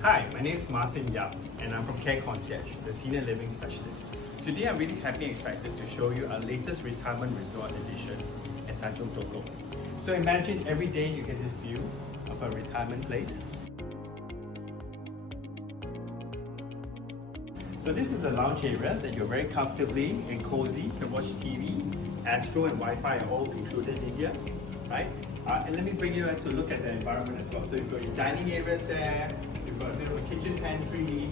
Hi, my name is Martin Yap and I'm from Concierge, the Senior Living Specialist. Today I'm really happy and excited to show you our latest retirement resort edition at Tanjung, Tokong. So imagine every day you get this view of a retirement place. So this is a lounge area that you're very comfortably and cozy. You can watch TV, Astro and Wi-Fi are all included in here, right? And let me bring you to look at the environment as well. So you've got your dining areas there, you've got a bit of a kitchen pantry,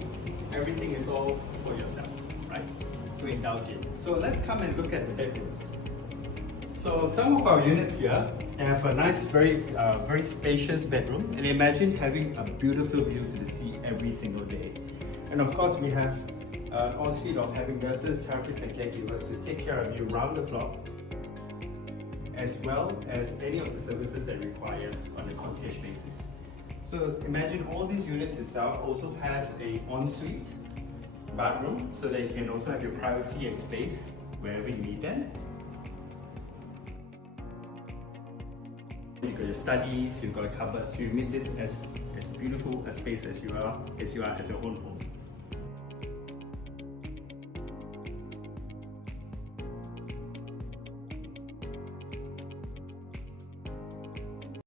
everything is all for yourself, right? To indulge in. So let's come and look at the bedrooms. So some of our units here have a nice, very spacious bedroom, and imagine having a beautiful view to the sea every single day. And of course we have an ensuite of having nurses, therapists and caregivers to take care of you round the clock, as well as any of the services that require on a concierge basis. So imagine all these units itself also has a ensuite bathroom so that you can also have your privacy and space wherever you need them. You've got your studies, you've got a cupboard, so you make this as beautiful a space as you are as your own home.